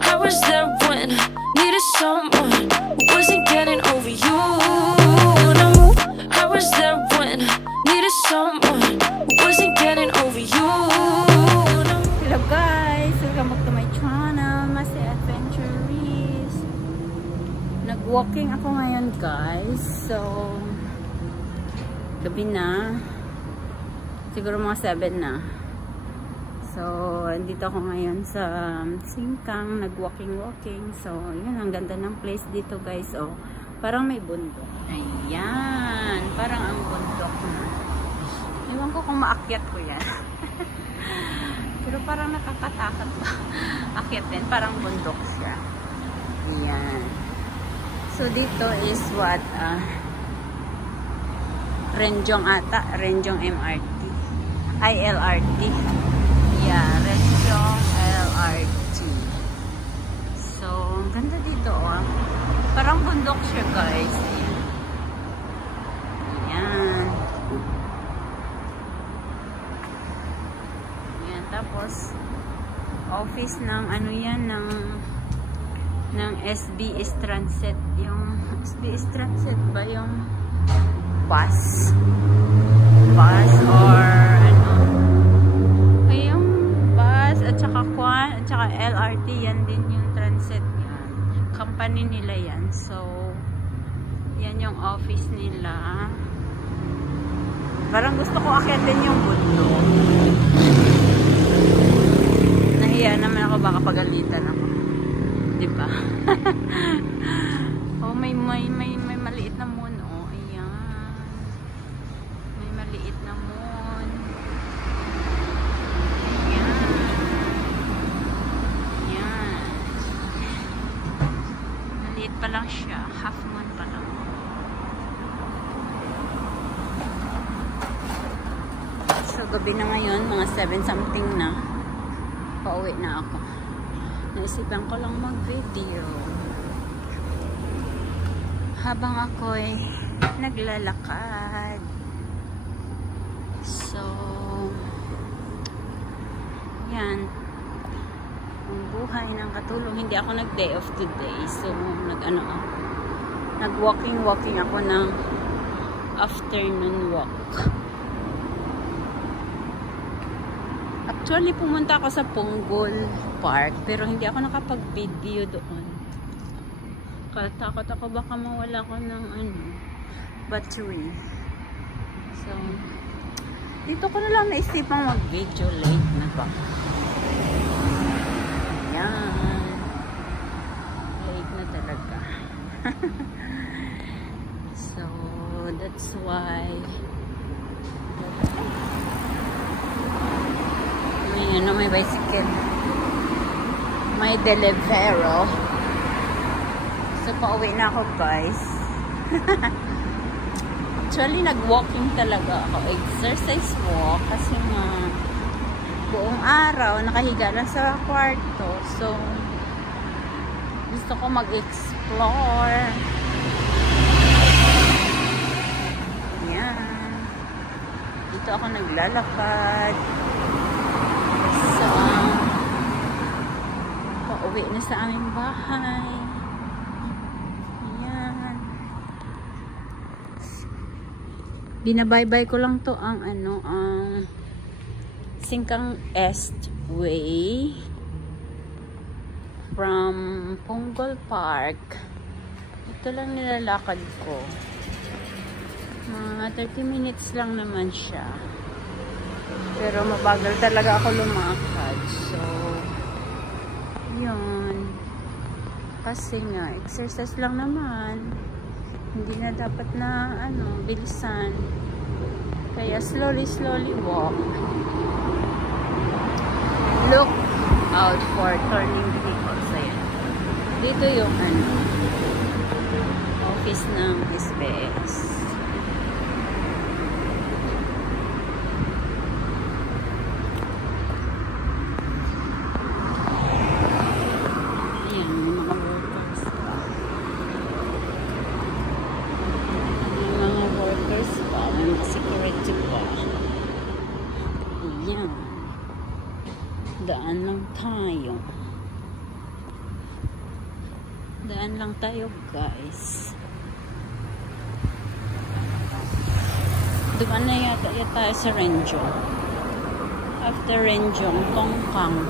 I was there when needed someone who wasn't getting over you. I was there when needed someone who wasn't getting over you. Hello guys, welcome back to my channel, Masi Adventuries. Nag-walking ako ngayon guys. So gabi na. Siguro mga 7 na. So, dito ako ngayon sa Singkang, nag-walking. So, yun, ang ganda ng place dito guys. Oh, parang may bundok. Ayan, parang ang bundok na. Ewan ko kung maakyat ko yan. Pero parang nakakatakot pa. Akyat din, parang bundok siya. Ayan. So, dito is what? Renjong ata. Renjong MRT. Ay, LRT. Yeah, Renjong LRT. So, ang ganda dito, oh. Parang bundok siya, guys. Ayan. Ayan, tapos, office ng, ano yan, ng SBS Transit. Yung SBS Transit ba yung bus? Bus or, at saka LRT, yan din yung transit yan. Company nila yan. So, yan yung office nila. Parang gusto ko akyatin yung bundok. Nahiya naman ako, baka pagalitan ako. Diba? Oh, may maliit na moon. Oh, ayan. May maliit na moon. Pa lang siya, half moon pa lang. So gabi na ngayon, mga 7 something na. Pauwi na ako. Naisipan ko lang mag-video habang ako'y naglalakad. So yan ang buhay ng katulong. Hindi ako nag-day off today. So, nag-walking ako ng afternoon walk. Actually, pumunta ako sa Punggol Park, pero hindi ako nakapag-video doon. Takot ako baka mawala ko ng battery. So, dito ko na lang naisipang mag-video, late na ba? Yan. Late na talaga. So, that's why may bicycle. May Delivero. So, pauwi na ako guys. Actually, nag-walking talaga ako. Exercise walk. Kasi nga buong araw, nakahiga lang sa kwarto. So, gusto ko mag-explore. Yan. Dito ako naglalakad. So, pauwi na sa aming bahay. Yan. Binabaybay ko lang to ang Singkang East Way from Punggol Park. Ito lang nilalakad ko. Mga 30 minutes lang naman siya. Pero mabagal talaga ako lumakad. So, yun. Kasi nga, exercise lang naman. Hindi na dapat na, bilisan. Kaya slowly walk. Look out for turning vehicles. Ayan. Dito yung office ng SBS. Ayan, may mga workers pa. May mga workers pa. May mga security pa. Ayan. Daan lang tayo. Daan lang tayo, guys. Dumaan na yata tayo sa Renjong. After Renjong, Tongkang.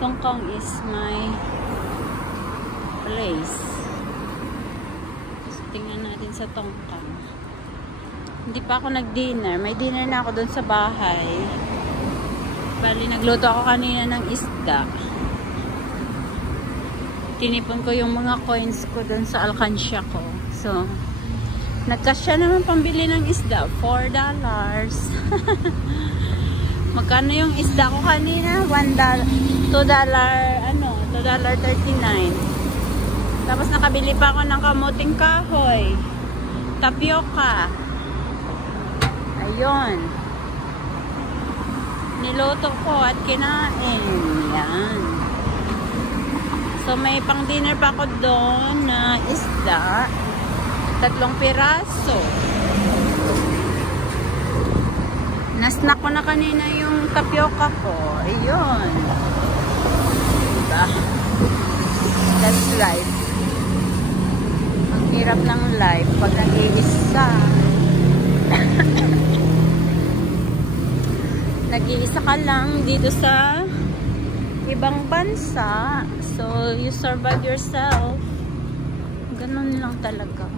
Tongkang is my place. So, tingnan natin sa Tongkang. Hindi pa ako nag-dinner. May dinner na ako doon sa bahay. Bali, nagluto ako kanina ng isda. Tinipon ko yung mga coins ko doon sa alkansya ko. So, nagkasya naman pambili ng isda. $4. Magkano yung isda ko kanina? $2, $2.39. Tapos nakabili pa ako ng kamuting kahoy. Tapioca. Ayun. Niluto ko at kinain. Yan. So, may pang dinner pa ako doon na isda. 3 piraso. Nasnack ko na kanina yung tapioca ko. Ayun. Diba? That's life. Ang hirap ng life pag nag-iisa. Nag-iisa ka lang dito sa ibang bansa. So, you survive yourself. Ganun lang talaga.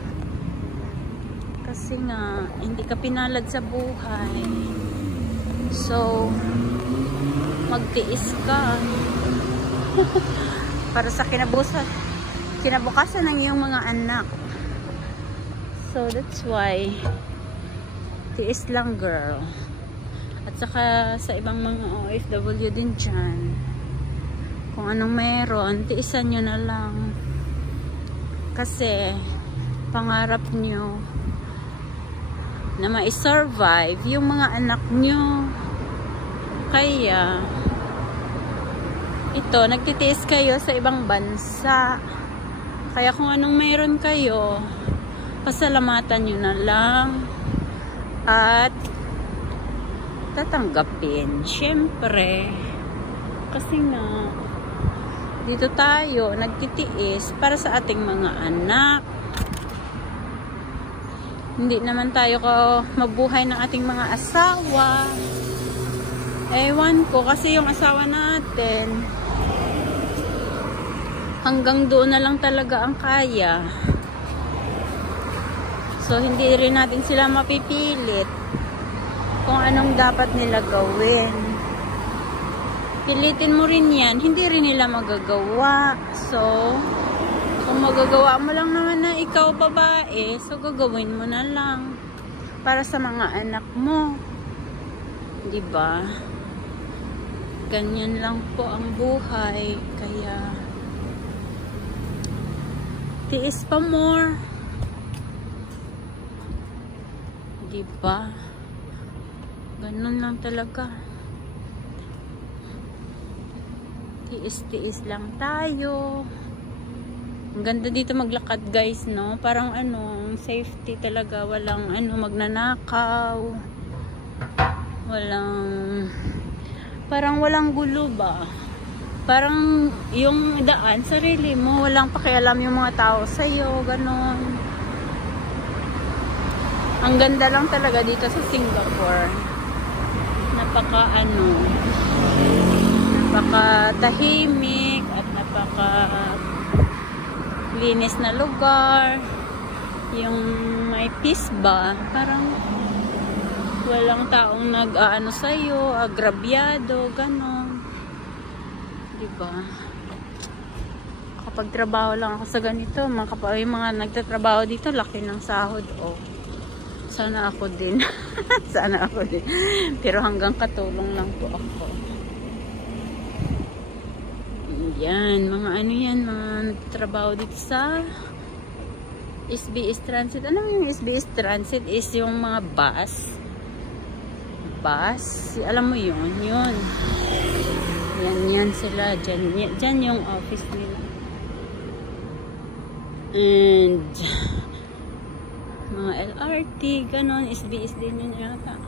Kasi nga, hindi ka pinalad sa buhay. So, magtiis ka. Para sa kinabukasan ng iyong mga anak. So, that's why, tiis lang, girl. At saka, sa ibang mga OFW din dyan, kung anong meron, tiisan nyo na lang. Kasi, pangarap nyo na ma-survive yung mga anak nyo. Kaya, ito, nagtitiis kayo sa ibang bansa. Kaya kung anong meron kayo, pasalamatan nyo na lang. At, tatanggapin. Siyempre, kasi nga, dito tayo nagtitiis para sa ating mga anak. Hindi naman tayo mabuhay ng ating mga asawa. Ewan ko, kasi yung asawa natin, hanggang doon na lang talaga ang kaya. So, hindi rin natin sila mapipilit kung anong dapat nila gawin. Pilitin mo rin yan, hindi rin nila magagawa. So, kung magagawa mo lang naman na ikaw babae, so gagawin mo na lang para sa mga anak mo. Diba? Ganyan lang po ang buhay. Kaya, tiis pa more. Diba? Ganun lang talaga. Tiis-tiis lang tayo. Ang ganda dito maglakad, guys, no? Parang safety talaga. Walang magnanakaw. Parang walang gulo ba? Parang yung daan, sarili mo. Walang pakialam yung mga tao sa'yo. Ganon. Ang ganda lang talaga dito sa Singapore. Napaka-tahimik at napaka-linis na lugar. Yung may peace ba, parang walang taong nag-aano sa'yo, agrabyado, ganon. Diba? Kapag trabaho lang ako sa ganito, yung mga nagtatrabaho dito, laki ng sahod, Sana ako din. Sana ako din. Pero hanggang katulong lang po ako. Yan. Mga mga trabaho dito sa SBS Transit. Ano yung SBS Transit? Is yung mga bus. Alam mo yun? Yun. Yan sila. Dyan yung office nila. And mga LRT, ganon, SBS din yun yata.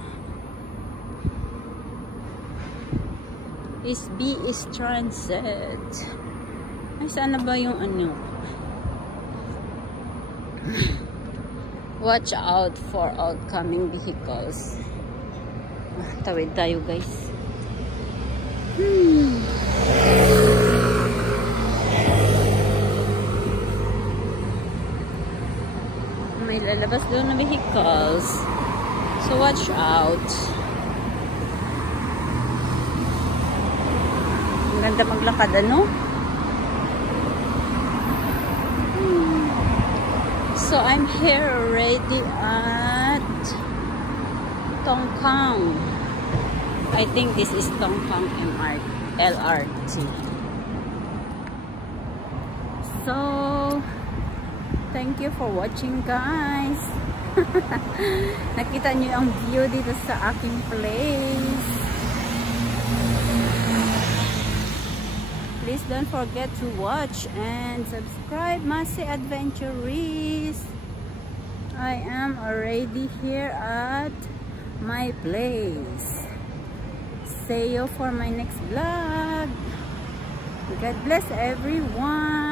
SBS Transit. Ay, saan na ba yung Watch out for outcoming vehicles. Tawid tayo, guys. May lalabas doon na vehicles. So watch out. Ang ganda maglakad, ano? So I'm here already at Tongkang. I think this is Tongkang LRT. So thank you for watching, guys. Nakita niyo ang view dito sa aking place. Please don't forget to watch and subscribe Masi Adventurist. I am already here at my place. See you for my next vlog. God bless everyone.